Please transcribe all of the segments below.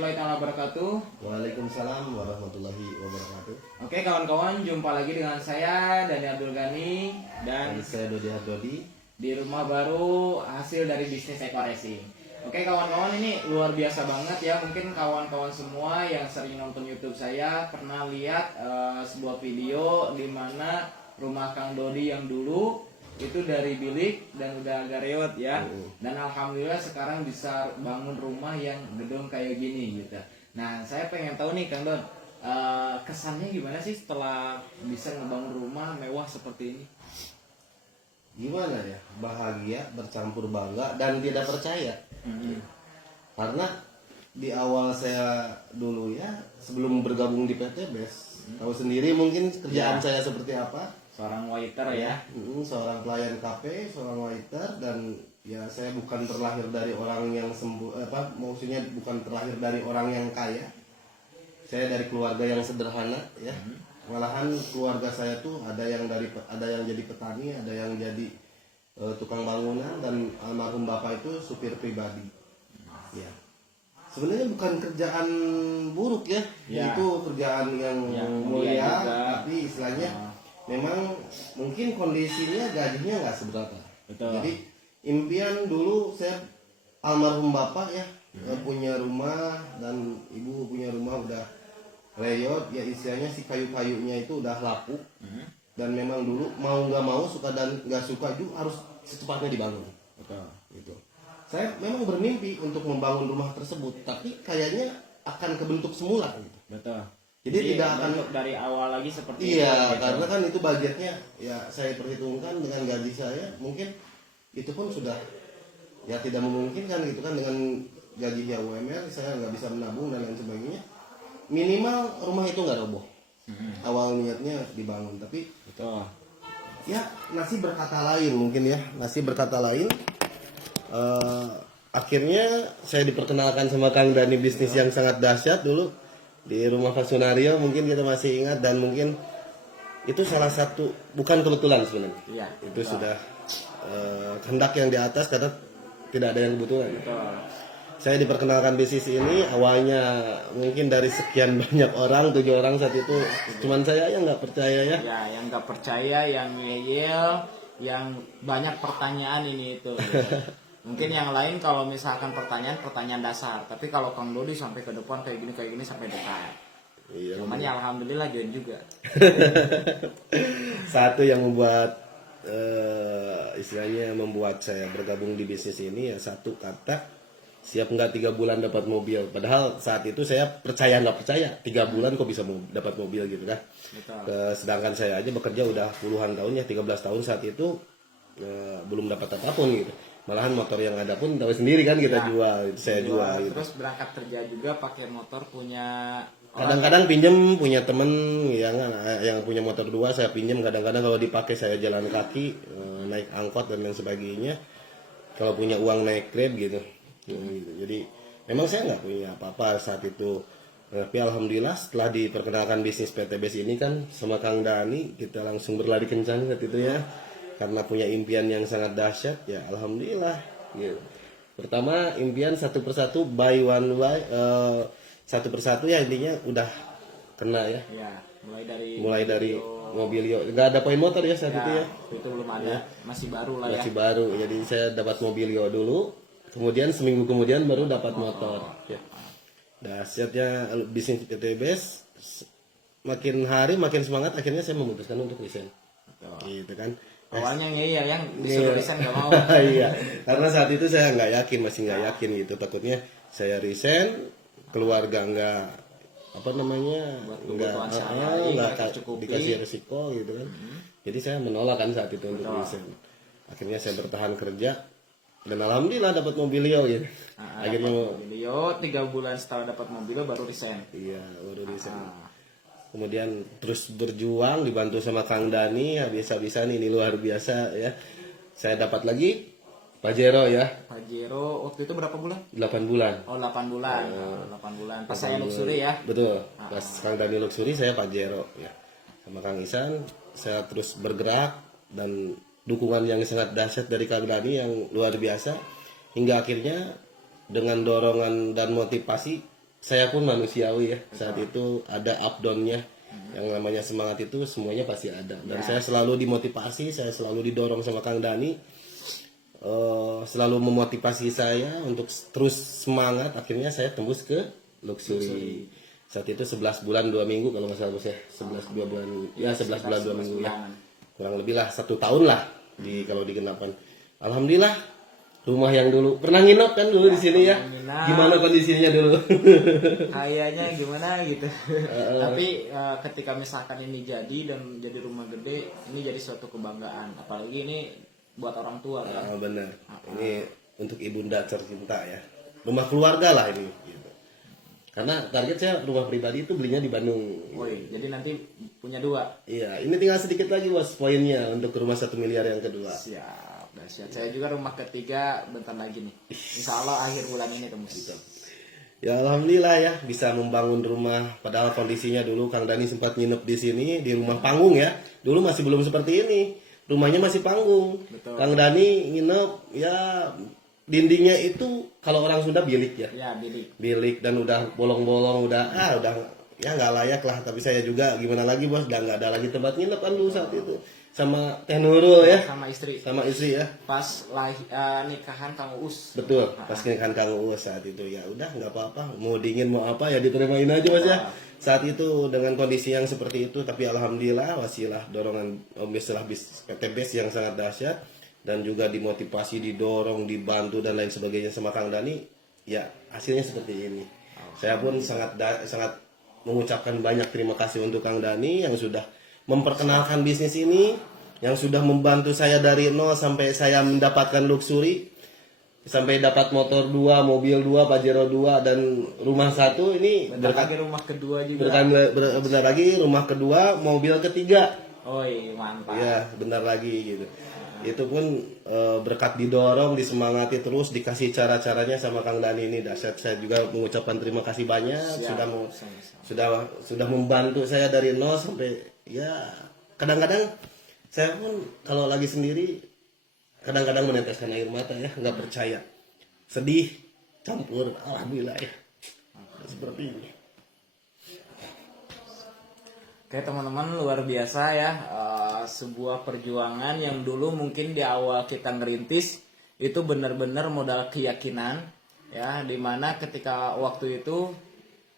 warahmatullahi wabarakatuh. Waalaikumsalam warahmatullahi wabarakatuh. Oke kawan-kawan, jumpa lagi dengan saya Dani Abdul Ghani dan saya Dodi Ardodi di rumah baru hasil dari bisnis Eko Racing. Oke kawan-kawan, ini luar biasa banget ya. Mungkin kawan-kawan semua yang sering nonton YouTube saya pernah lihat sebuah video di mana rumah Kang Dodi yang dulu itu dari bilik dan udah agak reot ya. Dan alhamdulillah sekarang bisa bangun rumah yang gedung kayak gini gitu. Nah, saya pengen tahu nih Kang Don, kesannya gimana sih setelah bisa ngebangun rumah mewah seperti ini? gimana ya, bahagia bercampur bangga dan tidak percaya. Karena di awal saya dulu ya, sebelum bergabung di PT BES, tahu sendiri mungkin kerjaan saya seperti apa. Seorang waiter ya. Seorang pelayan kafe, seorang waiter, dan ya saya bukan terlahir dari orang yang maksudnya bukan terlahir dari orang yang kaya. Saya dari keluarga yang sederhana ya. Malahan keluarga saya tuh ada yang jadi petani, ada yang jadi tukang bangunan, dan almarhum bapak itu supir pribadi. Ya. Sebenarnya bukan kerjaan buruk ya. Itu kerjaan yang mulia, tapi istilahnya memang mungkin kondisinya gajinya nggak seberapa. Betul. Jadi impian dulu saya, almarhum bapak ya, punya rumah dan ibu punya rumah udah reot ya, istilahnya si kayu-kayunya itu udah lapuk. Dan memang dulu mau nggak mau, suka dan nggak suka juga harus secepatnya dibangun. Betul. Gitu. Saya memang bermimpi untuk membangun rumah tersebut, tapi kayaknya akan kebentuk semula gitu. Betul. Jadi tidak akan dari awal lagi seperti itu. Iya, gitu. karena kan itu budgetnya ya saya perhitungkan dengan gaji saya, mungkin itu pun sudah ya tidak memungkinkan gitu kan, dengan gajinya UMR saya nggak bisa menabung dan lain sebagainya. Minimal rumah itu nggak roboh. Awal niatnya dibangun, tapi Betul. ya nasib berkata lain mungkin ya, nasib berkata lain. Akhirnya saya diperkenalkan sama Kang Dani bisnis yang sangat dahsyat dulu di rumah Fasunario, mungkin kita masih ingat, dan mungkin itu salah satu, bukan kebetulan sebenarnya. Iya. Itu sudah kehendak yang di atas, karena tidak ada yang kebetulan. Betul. Saya diperkenalkan bisnis ini awalnya mungkin dari sekian banyak orang, 7 orang saat itu, cuman saya yang nggak percaya ya. Ya, yang nggak percaya, yang ngeyel, yang banyak pertanyaan ini itu. Gitu. Mungkin yang lain kalau misalkan pertanyaan dasar, tapi kalau Kang Dodi sampai ke depan kayak gini sampai dekat. Iya, Cuman ya alhamdulillah join juga. Satu yang membuat istilahnya membuat saya bergabung di bisnis ini ya, satu kata, siap nggak 3 bulan dapat mobil. Padahal saat itu saya percaya nggak percaya, 3 bulan kok bisa dapat mobil gitu kan. Sedangkan saya aja bekerja udah puluhan tahun ya, 13 tahun saat itu belum dapat apapun gitu. Malahan motor yang ada pun tahu sendiri kan, kita jual, itu saya jual gitu. Terus berangkat kerja juga pakai motor punya Kadang-kadang pinjem punya temen yang punya motor 2, saya pinjem. Kadang-kadang kalau dipakai saya jalan kaki, naik angkot dan lain sebagainya. Kalau punya uang naik Grab gitu. Jadi memang saya nggak punya apa-apa saat itu. Tapi alhamdulillah setelah diperkenalkan bisnis PT BES ini kan sama Kang Dani, kita langsung berlari kencang saat itu ya. Karena punya impian yang sangat dahsyat ya, alhamdulillah. Gitu. Pertama impian satu persatu, satu persatu ya, intinya udah kena ya. Ya, mulai dari Mobilio, nggak ada poin motor ya saat itu ya. Itu belum ada, masih baru lah ya. Masih baru, jadi saya dapat Mobilio dulu, kemudian seminggu kemudian baru dapat motor. Ya. Dahsyatnya bisnis PT BES, makin hari makin semangat, akhirnya saya memutuskan untuk resign. Gitu kan. Awalnya ya yang disuruh resign nggak mau. Iya, karena saat itu saya masih nggak yakin gitu. Takutnya saya resign, keluarga nggak dikasih resiko gitu kan. Jadi saya menolak kan saat itu untuk resign. Akhirnya saya bertahan kerja dan alhamdulillah dapat Mobilio gitu. Akhirnya Mobilio 3 bulan setelah dapat Mobilio baru resign. Iya, baru resign. Kemudian terus berjuang dibantu sama Kang Dani, habis-habisan ini luar biasa ya. Saya dapat lagi Pajero ya. Pajero waktu itu berapa bulan? 8 bulan. Oh, 8 bulan. 8 bulan. Pas saya luxury ya. Betul. Pas Kang Dani luxury, saya Pajero ya. Sama Kang Isan, saya terus bergerak, dan dukungan yang sangat dahsyat dari Kang Dani yang luar biasa, hingga akhirnya dengan dorongan dan motivasi saya pun manusiawi ya. Saat itu ada up down-nya. Yang namanya semangat itu semuanya pasti ada. Dan saya selalu dimotivasi, saya selalu didorong sama Kang Dani. Selalu memotivasi saya untuk terus semangat. Akhirnya saya tembus ke luxury. Saat itu 11 bulan 2 minggu kalau nggak salah bos ya. 11 2 bulan ya 11 bulan 2 minggu ya. Kurang lebih lah 1 tahun lah di kalau digenapan. Alhamdulillah rumah yang dulu pernah nginep kan dulu di sini ya. Gimana kondisinya dulu? Kayaknya gimana gitu. Tapi ketika misalkan ini jadi dan jadi rumah gede, ini jadi suatu kebanggaan. Apalagi ini buat orang tua kan. Benar. Ini untuk ibunda tercinta ya. Rumah keluarga lah ini. Gitu. Karena target saya rumah pribadi itu belinya di Bandung. Woi, jadi nanti punya 2. Iya, ini tinggal sedikit lagi bos poinnya untuk rumah 1 miliar yang kedua. Siap, dahsyat. Saya juga rumah ketiga bentar lagi nih. Insya Allah akhir bulan ini tembus. Ya alhamdulillah ya bisa membangun rumah. Padahal kondisinya dulu Kang Dani sempat nginep di sini di rumah panggung ya. Dulu masih belum seperti ini. Rumahnya masih panggung. Betul. Kang Dani nginep ya dindingnya itu kalau orang Sunda bilik ya. Ya, bilik. Bilik dan udah bolong-bolong udah ya nggak layak lah. Tapi saya juga gimana lagi bos, udah nggak ada lagi tempat nginep kan dulu saat itu. Sama Teh Nurul ya. Sama istri ya. Pas nikahan Kang Uus. Betul, pas nikahan Kang Uus saat itu ya udah nggak apa-apa, mau dingin mau apa ya diterimain aja mas ya. Saat itu dengan kondisi yang seperti itu, tapi alhamdulillah wasilah dorongan istilah PT BES yang sangat dahsyat dan juga dimotivasi, didorong, dibantu dan lain sebagainya sama Kang Dani, ya hasilnya seperti ini. Saya pun sangat mengucapkan banyak terima kasih untuk Kang Dani yang sudah memperkenalkan bisnis ini, yang sudah membantu saya dari nol sampai saya mendapatkan luxury, sampai dapat motor 2, mobil 2, Pajero 2 dan rumah 1 ini bentar lagi rumah kedua juga. Bentar lagi rumah kedua, mobil ketiga. Oi, mantap. Ya, bentar lagi gitu. Itu pun berkat didorong, disemangati terus, dikasih cara-caranya sama Kang Dani ini dahsyat. Saya juga mengucapkan terima kasih banyak. Sudah membantu saya dari nol sampai ya kadang-kadang saya pun kalau lagi sendiri kadang-kadang meneteskan air mata ya, nggak percaya, sedih campur alhamdulillah ya seperti ini. Oke teman-teman, luar biasa ya, sebuah perjuangan yang dulu mungkin di awal kita ngerintis itu benar-benar modal keyakinan ya, dimana ketika waktu itu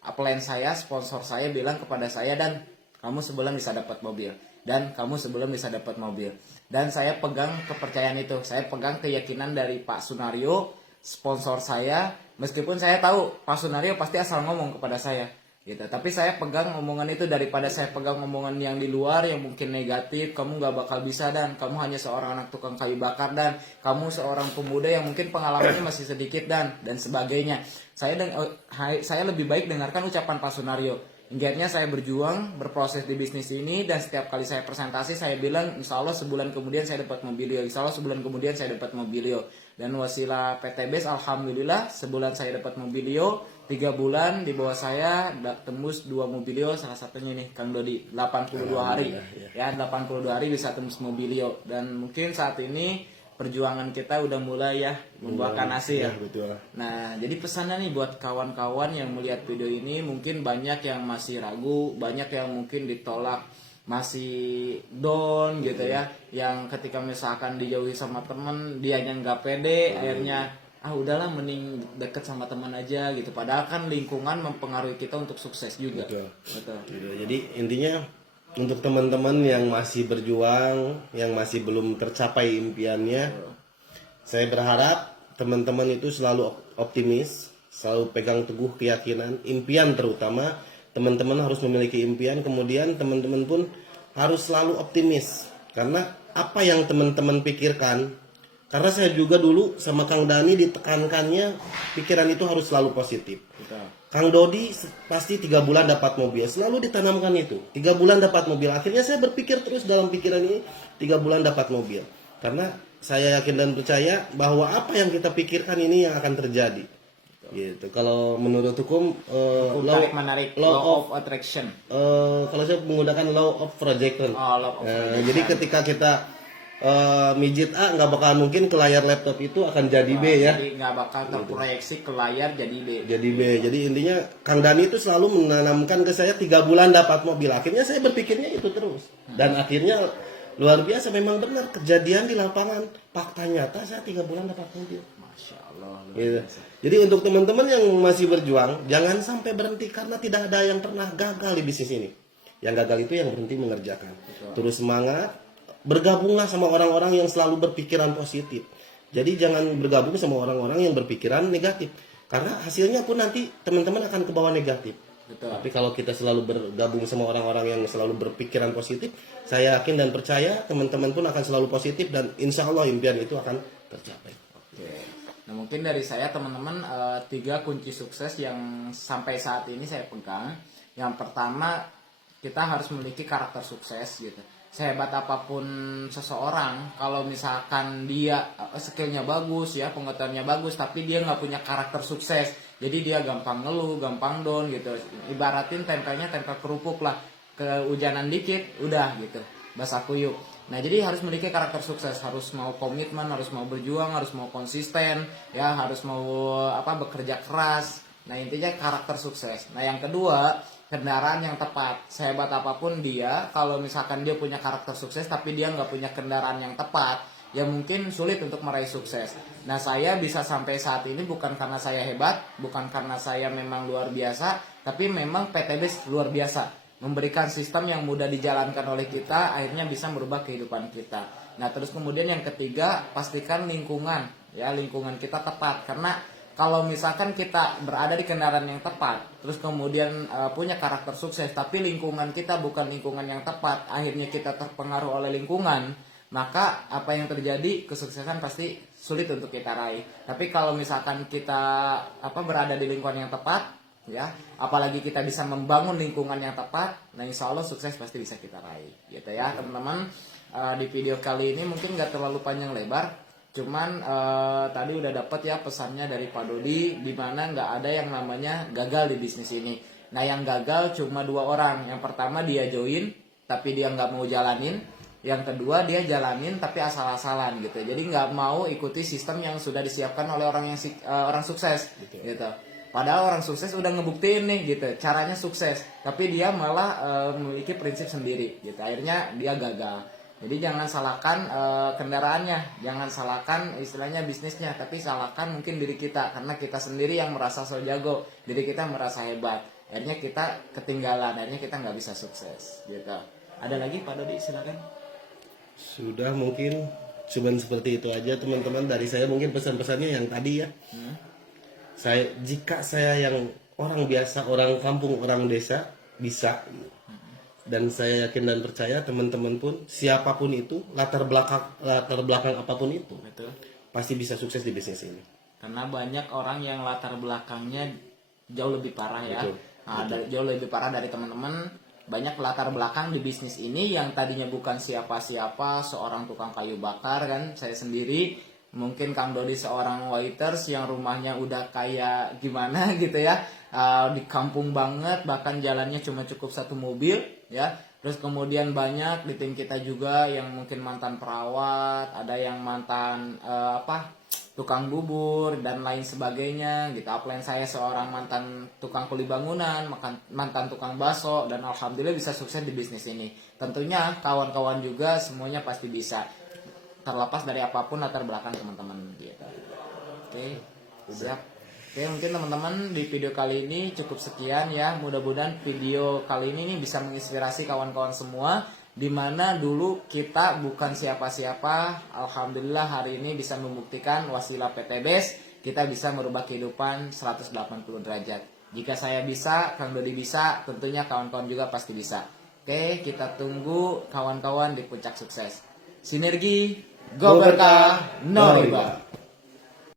upline saya, sponsor saya bilang kepada saya, dan kamu sebulan bisa dapat mobil, dan kamu sebulan bisa dapat mobil, dan saya pegang kepercayaan itu, saya pegang keyakinan dari Pak Sunario, sponsor saya, meskipun saya tahu Pak Sunario pasti asal ngomong kepada saya gitu, tapi saya pegang omongan itu daripada saya pegang omongan yang di luar yang mungkin negatif, kamu gak bakal bisa, dan kamu hanya seorang anak tukang kayu bakar, dan kamu seorang pemuda yang mungkin pengalamannya masih sedikit dan sebagainya. Saya lebih baik dengarkan ucapan Pak Sunario. Ingatnya saya berjuang, berproses di bisnis ini, dan setiap kali saya presentasi saya bilang insya Allah sebulan kemudian saya dapat mobilio, insya Allah sebulan kemudian saya dapat mobilio. Dan wasilah PT BES alhamdulillah sebulan saya dapat mobilio, 3 bulan di bawah saya tembus 2 mobilio, salah satunya nih Kang Dodi 82 hari ya, 82 hari bisa tembus mobilio. Dan mungkin saat ini perjuangan kita udah mulai ya membuahkan hasil. Ya, betul. Nah, jadi pesannya nih buat kawan-kawan yang melihat video ini, mungkin banyak yang masih ragu, banyak yang mungkin ditolak, masih down gitu ya, yang ketika misalkan dijauhi sama temen dianya nggak pede, akhirnya udahlah mending deket sama teman aja gitu, padahal kan lingkungan mempengaruhi kita untuk sukses juga. Betul. Jadi intinya untuk teman-teman yang masih berjuang, yang masih belum tercapai impiannya, saya berharap teman-teman itu selalu optimis, selalu pegang teguh keyakinan, impian terutama. Teman-teman harus memiliki impian, kemudian teman-teman pun harus selalu optimis. Karena apa yang teman-teman pikirkan, karena saya juga dulu sama Kang Dani ditekankannya, pikiran itu harus selalu positif. Betul. Kang Dodi pasti 3 bulan dapat mobil, selalu ditanamkan itu. 3 bulan dapat mobil, akhirnya saya berpikir terus dalam pikiran ini, 3 bulan dapat mobil. Karena saya yakin dan percaya bahwa apa yang kita pikirkan ini yang akan terjadi. Gitu. Kalau menurut hukum law of attraction. Kalau saya menggunakan law of projection. Law of projection. Jadi ketika kita mijit A nggak bakal mungkin ke layar laptop itu akan jadi B ya. Jadi nggak bakal terproyeksi ke layar jadi B. Jadi B. Jadi intinya Kang Dani itu selalu menanamkan ke saya 3 bulan dapat mobil. Akhirnya saya berpikirnya itu terus. Dan akhirnya luar biasa, memang benar kejadian di lapangan. Fakta nyata saya 3 bulan dapat mobil. Masya Allah. luar Gitu. biasa. Jadi untuk teman-teman yang masih berjuang, jangan sampai berhenti karena tidak ada yang pernah gagal di bisnis ini. Yang gagal itu yang berhenti mengerjakan. Terus semangat, bergabunglah sama orang-orang yang selalu berpikiran positif. Jadi jangan bergabung sama orang-orang yang berpikiran negatif. Karena hasilnya pun nanti teman-teman akan ke bawah negatif. Betul. Tapi kalau kita selalu bergabung sama orang-orang yang selalu berpikiran positif, saya yakin dan percaya teman-teman pun akan selalu positif dan insya Allah impian itu akan tercapai. Oke. Nah mungkin dari saya teman-teman 3 kunci sukses yang sampai saat ini saya pegang. Yang pertama, kita harus memiliki karakter sukses gitu. Sehebat apapun seseorang, kalau misalkan dia skillnya bagus ya, pengetahuannya bagus, tapi dia nggak punya karakter sukses, jadi dia gampang ngeluh, gampang down gitu. Ibaratin tempelnya tempel kerupuk lah, kehujanan dikit udah gitu, basah kuyup. Nah jadi harus memiliki karakter sukses, harus mau komitmen, harus mau berjuang, harus mau konsisten, ya harus mau bekerja keras. Nah intinya karakter sukses. Nah yang kedua, kendaraan yang tepat. Sehebat apapun dia, kalau misalkan dia punya karakter sukses tapi dia nggak punya kendaraan yang tepat, ya mungkin sulit untuk meraih sukses. Nah saya bisa sampai saat ini bukan karena saya hebat, bukan karena saya memang luar biasa, tapi memang PTBS luar biasa, memberikan sistem yang mudah dijalankan oleh kita, akhirnya bisa merubah kehidupan kita. Nah terus kemudian yang ketiga, pastikan lingkungan, ya lingkungan kita tepat. Karena kalau misalkan kita berada di kendaraan yang tepat, terus kemudian punya karakter sukses, tapi lingkungan kita bukan lingkungan yang tepat, akhirnya kita terpengaruh oleh lingkungan, maka apa yang terjadi, kesuksesan pasti sulit untuk kita raih. Tapi kalau misalkan kita berada di lingkungan yang tepat, ya, apalagi kita bisa membangun lingkungan yang tepat, nah insya Allah sukses pasti bisa kita raih, gitu ya teman-teman. Di video kali ini mungkin nggak terlalu panjang lebar. Cuman tadi udah dapat ya pesannya dari Pak Dodi, di mana nggak ada yang namanya gagal di bisnis ini. Nah yang gagal cuma 2 orang. Yang pertama dia join tapi dia nggak mau jalanin. Yang kedua dia jalanin tapi asal-asalan gitu. Jadi nggak mau ikuti sistem yang sudah disiapkan oleh orang sukses gitu. Padahal orang sukses udah ngebuktiin nih gitu, caranya sukses. Tapi dia malah memiliki prinsip sendiri gitu. Akhirnya dia gagal. Jadi jangan salahkan kendaraannya, jangan salahkan istilahnya bisnisnya, tapi salahkan mungkin diri kita, karena kita sendiri yang merasa so jago, diri kita merasa hebat, akhirnya kita ketinggalan, akhirnya kita nggak bisa sukses, gitu. Ada lagi Pak Dodi, silakan. Sudah, mungkin cuman seperti itu aja teman-teman dari saya. Mungkin pesan-pesannya yang tadi ya. Jika saya yang orang biasa, orang kampung, orang desa bisa. Dan saya yakin dan percaya teman-teman pun siapapun itu latar belakang apapun itu, Betul. pasti bisa sukses di bisnis ini. Karena banyak orang yang latar belakangnya jauh lebih parah ya. Betul. Nah, jauh lebih parah dari teman-teman. Banyak latar belakang di bisnis ini yang tadinya bukan siapa-siapa, seorang tukang kayu bakar kan, saya sendiri. Mungkin Kang Dodi seorang waiters yang rumahnya udah kayak gimana gitu ya, di kampung banget, bahkan jalannya cuma cukup 1 mobil ya. Terus kemudian banyak di tim kita juga yang mungkin mantan perawat, ada yang mantan tukang bubur dan lain sebagainya gitu. Upline saya seorang mantan tukang kuli bangunan, mantan tukang bakso, dan alhamdulillah bisa sukses di bisnis ini. Tentunya kawan-kawan juga semuanya pasti bisa, terlepas dari apapun latar belakang teman-teman gitu. Oke, siap. Oke, mungkin teman-teman di video kali ini cukup sekian ya. Mudah-mudahan video kali ini nih bisa menginspirasi kawan-kawan semua, dimana dulu kita bukan siapa-siapa. Alhamdulillah hari ini bisa membuktikan wasilah PTBS kita bisa merubah kehidupan 180 derajat. Jika saya bisa, Kang Dodi bisa, tentunya kawan-kawan juga pasti bisa. Oke, kita tunggu kawan-kawan di puncak sukses. Sinergi, go berkah, no riba.